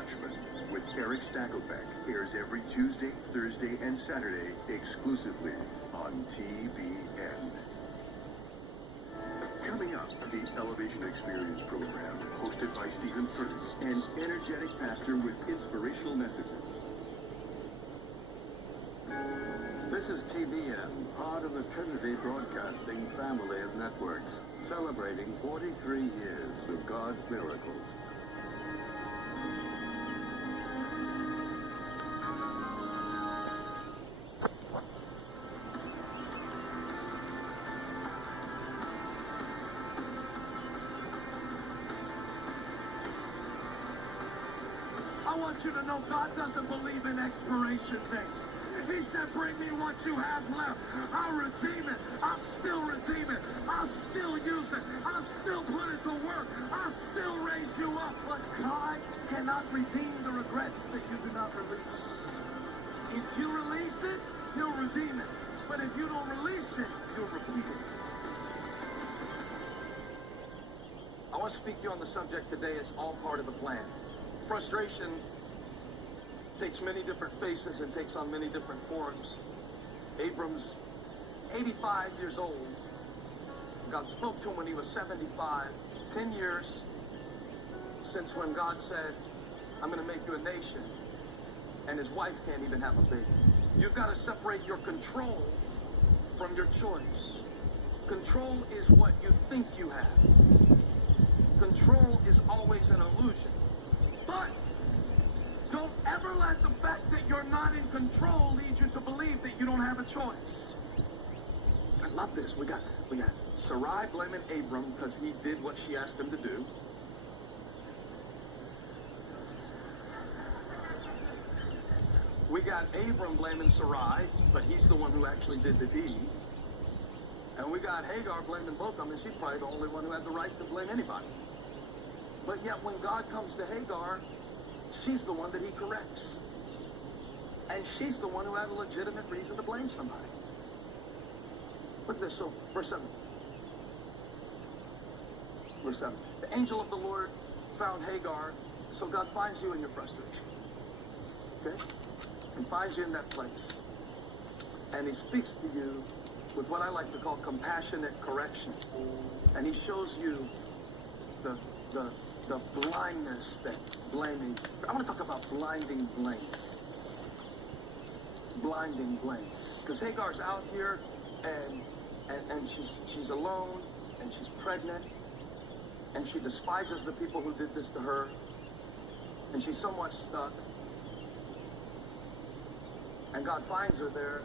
Watchmen with Eric Stakelbeck airs every Tuesday, Thursday, and Saturday exclusively on TBN. Coming up, the Elevation Experience program, hosted by Stephen Furtick, an energetic pastor with inspirational messages. This is TBN, part of the Trinity Broadcasting family of networks, celebrating 43 years of God's miracles. I want you to know God doesn't believe in expiration dates. He said, bring me what you have left. I'll redeem it. I'll still redeem it. I'll still use it. I'll still put it to work. I'll still raise you up. But God cannot redeem the regrets that you do not release. If you release it, He'll redeem it. But if you don't release it, He'll repeat it. I want to speak to you on the subject today. It's all part of the plan. Frustration takes many different faces and takes on many different forms. Abram's 85 years old. God spoke to him when he was 75. 10 years since when God said, I'm going to make you a nation. And his wife can't even have a baby. You've got to separate your control from your choice. Control is what you think you have. Control is always an illusion. But don't ever let the fact that you're not in control lead you to believe that you don't have a choice. I love this. We got Sarai blaming Abram because he did what she asked him to do. We got Abram blaming Sarai, but he's the one who actually did the deed. And we got Hagar blaming both of them, and she's probably the only one who had the right to blame anybody. But yet when God comes to Hagar, she's the one that he corrects. And she's the one who had a legitimate reason to blame somebody. Look at this. So, verse 7. Verse 7. The angel of the Lord found Hagar. So God finds you in your frustration. Okay? And finds you in that place. And he speaks to you with what I like to call compassionate correction. And he shows you the blindness that blaming. I want to talk about blinding blame. Blinding blame. Because Hagar's out here and she's alone and she's pregnant and she despises the people who did this to her and she's somewhat stuck. And God finds her there,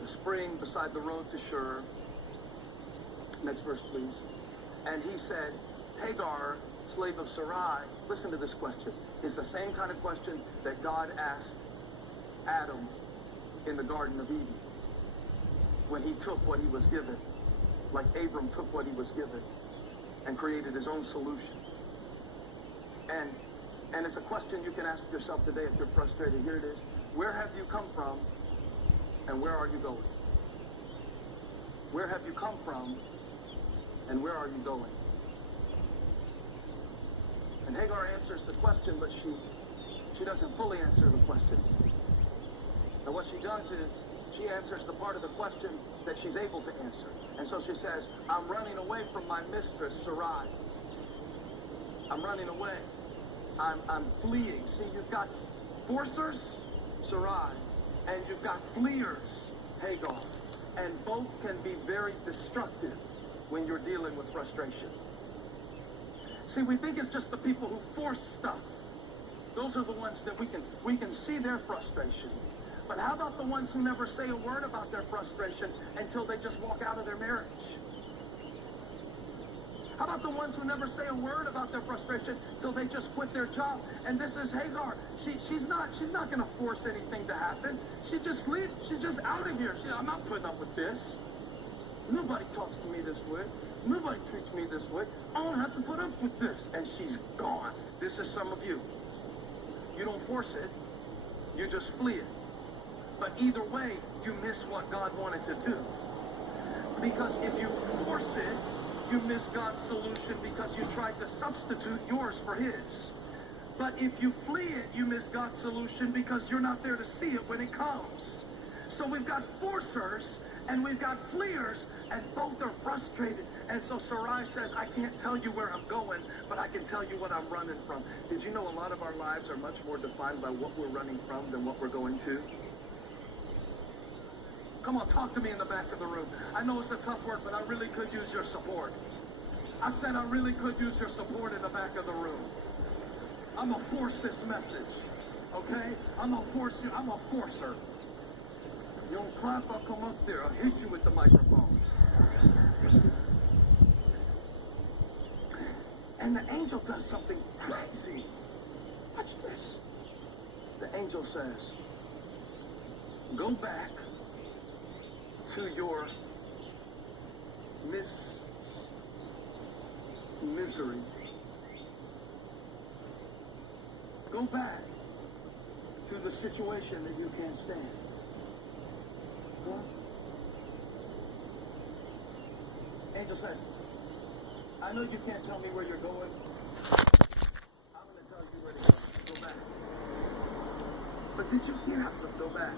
the spring beside the road to Shur. Next verse, please. And he said, Hagar, slave of Sarai, listen to this question. It's the same kind of question that God asked Adam in the Garden of Eden when he took what he was given, like Abram took what he was given and created his own solution. And it's a question you can ask yourself today if you're frustrated. Here it is. Where have you come from and where are you going? Where have you come from and where are you going? And Hagar answers the question, but she doesn't fully answer the question. And what she does is she answers the part of the question that she's able to answer. And so she says, I'm running away from my mistress, Sarai. I'm running away. I'm fleeing. See, you've got forcers, Sarai, and you've got fleers, Hagar. And both can be very destructive when you're dealing with frustration. See, we think it's just the people who force stuff. Those are the ones that we can see their frustration. But how about the ones who never say a word about their frustration until they just walk out of their marriage? How about the ones who never say a word about their frustration until they just quit their job? And this is Hagar. She's not going to force anything to happen. She just leaves. She's just out of here. I'm not putting up with this. Nobody talks to me this way. Nobody treats me this way. I don't have to put up with this. And she's gone. This is some of you. You don't force it. You just flee it. But either way, you miss what God wanted to do. Because if you force it, you miss God's solution because you tried to substitute yours for his. But if you flee it, you miss God's solution because you're not there to see it when it comes. So we've got forcers and we've got fleers, and both are frustrated. And so Sarai says, I can't tell you where I'm going, but I can tell you what I'm running from. Did you know a lot of our lives are much more defined by what we're running from than what we're going to? Come on, talk to me in the back of the room. I know it's a tough word, but I really could use your support. I said I really could use your support in the back of the room. I'm gonna force this message, okay? I'm gonna force you. I'm a forcer. You don't clap, I'll come up there. I'll hit you with the microphone. And the angel does something crazy. Watch this. The angel says, go back to your misery. Go back to the situation that you can't stand. Huh? Angel said, I know you can't tell me where you're going. I'm going to tell you where to go. Go back. But did you hear how to go back?